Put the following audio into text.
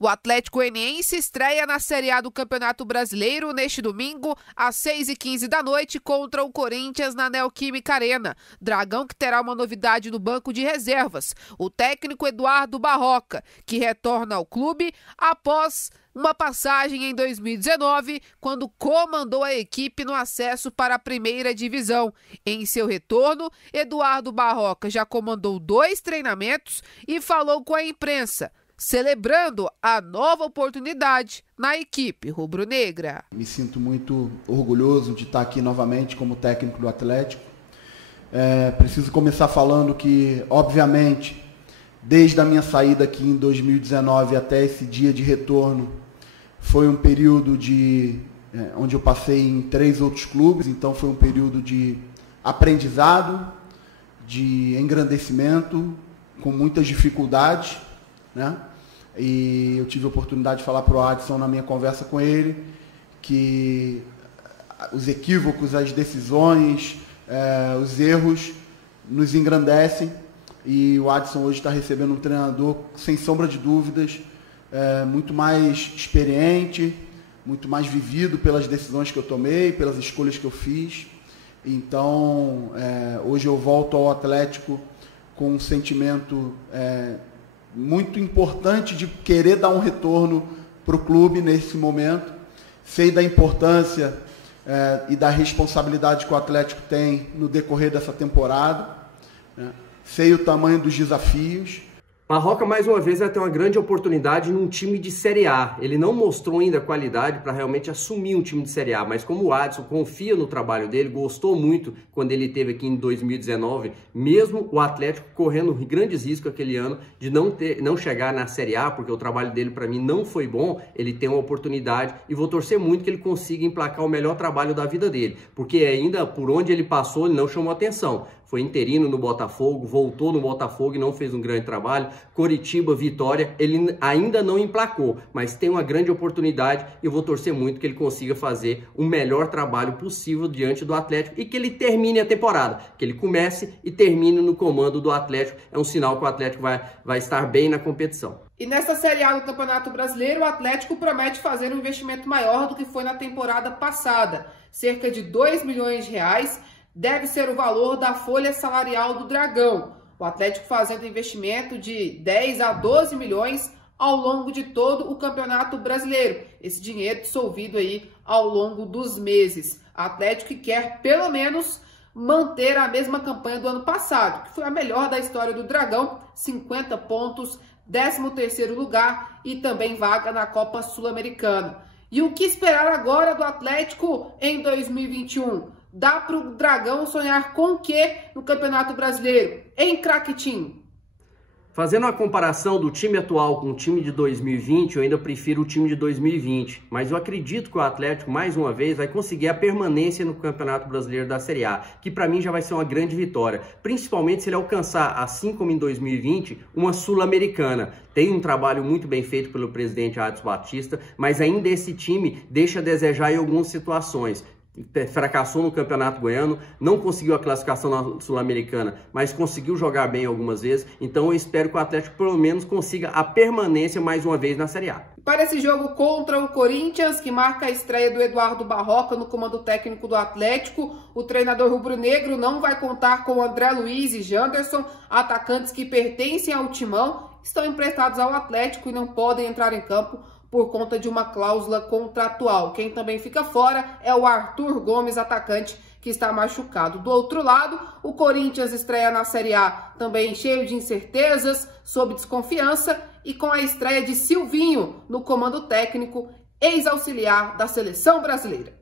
O Atlético Goianiense estreia na Série A do Campeonato Brasileiro neste domingo, às 6h15 da noite, contra o Corinthians na Neoquímica Arena. Dragão que terá uma novidade no banco de reservas, o técnico Eduardo Barroca, que retorna ao clube após uma passagem em 2019, quando comandou a equipe no acesso para a primeira divisão. Em seu retorno, Eduardo Barroca já comandou 2 treinamentos e falou com a imprensa, celebrando a nova oportunidade na equipe rubro-negra. Me sinto muito orgulhoso de estar aqui novamente como técnico do Atlético. Preciso começar falando que, obviamente, desde a minha saída aqui em 2019 até esse dia de retorno, foi um período onde eu passei em 3 outros clubes, então foi um período de aprendizado, de engrandecimento, com muitas dificuldades, né? E eu tive a oportunidade de falar para o Adson na minha conversa com ele que os equívocos, as decisões, os erros nos engrandecem, e o Adson hoje está recebendo um treinador, sem sombra de dúvidas, muito mais experiente, muito mais vivido pelas decisões que eu tomei, pelas escolhas que eu fiz. Então, hoje eu volto ao Atlético com um sentimento muito importante de querer dar um retorno para o clube nesse momento. Sei da importância e da responsabilidade que o Atlético tem no decorrer dessa temporada, né? Sei o tamanho dos desafios. Barroca, mais uma vez, vai ter uma grande oportunidade num time de Série A. Ele não mostrou ainda qualidade para realmente assumir um time de Série A, mas como o Adson confia no trabalho dele, gostou muito quando ele esteve aqui em 2019, mesmo o Atlético correndo grandes riscos aquele ano de não chegar na Série A, porque o trabalho dele para mim não foi bom, ele tem uma oportunidade e vou torcer muito que ele consiga emplacar o melhor trabalho da vida dele, porque ainda por onde ele passou, ele não chamou atenção. Foi interino no Botafogo, voltou no Botafogo e não fez um grande trabalho. Coritiba, Vitória, ele ainda não emplacou, mas tem uma grande oportunidade e eu vou torcer muito que ele consiga fazer o melhor trabalho possível diante do Atlético e que ele termine a temporada, que ele comece e termine no comando do Atlético. É um sinal que o Atlético vai estar bem na competição. E nesta Série A do Campeonato Brasileiro, o Atlético promete fazer um investimento maior do que foi na temporada passada. Cerca de R$2 milhões deve ser o valor da folha salarial do Dragão. O Atlético fazendo investimento de 10 a 12 milhões ao longo de todo o Campeonato Brasileiro. Esse dinheiro dissolvido aí ao longo dos meses. O Atlético que quer pelo menos manter a mesma campanha do ano passado, que foi a melhor da história do Dragão, 50 pontos, 13º lugar e também vaga na Copa Sul-Americana. E o que esperar agora do Atlético em 2021? Dá para o Dragão sonhar com o quê no Campeonato Brasileiro? Em Craquitim. Fazendo a comparação do time atual com o time de 2020, eu ainda prefiro o time de 2020. Mas eu acredito que o Atlético, mais uma vez, vai conseguir a permanência no Campeonato Brasileiro da Série A, que para mim já vai ser uma grande vitória. Principalmente se ele alcançar, assim como em 2020, uma Sul-Americana. Tem um trabalho muito bem feito pelo presidente Adson Batista, mas ainda esse time deixa a desejar em algumas situações. Fracassou no Campeonato Goiano, não conseguiu a classificação na Sul-Americana, mas conseguiu jogar bem algumas vezes. Então eu espero que o Atlético pelo menos consiga a permanência mais uma vez na Série A. Para esse jogo contra o Corinthians, que marca a estreia do Eduardo Barroca no comando técnico do Atlético, o treinador rubro-negro não vai contar com André Luiz e Janderson, atacantes que pertencem ao timão, estão emprestados ao Atlético e não podem entrar em campo por conta de uma cláusula contratual. Quem também fica fora é o Arthur Gomes, atacante, que está machucado. Do outro lado, o Corinthians estreia na Série A também cheio de incertezas, sob desconfiança e com a estreia de Silvinho no comando técnico, ex-auxiliar da seleção brasileira.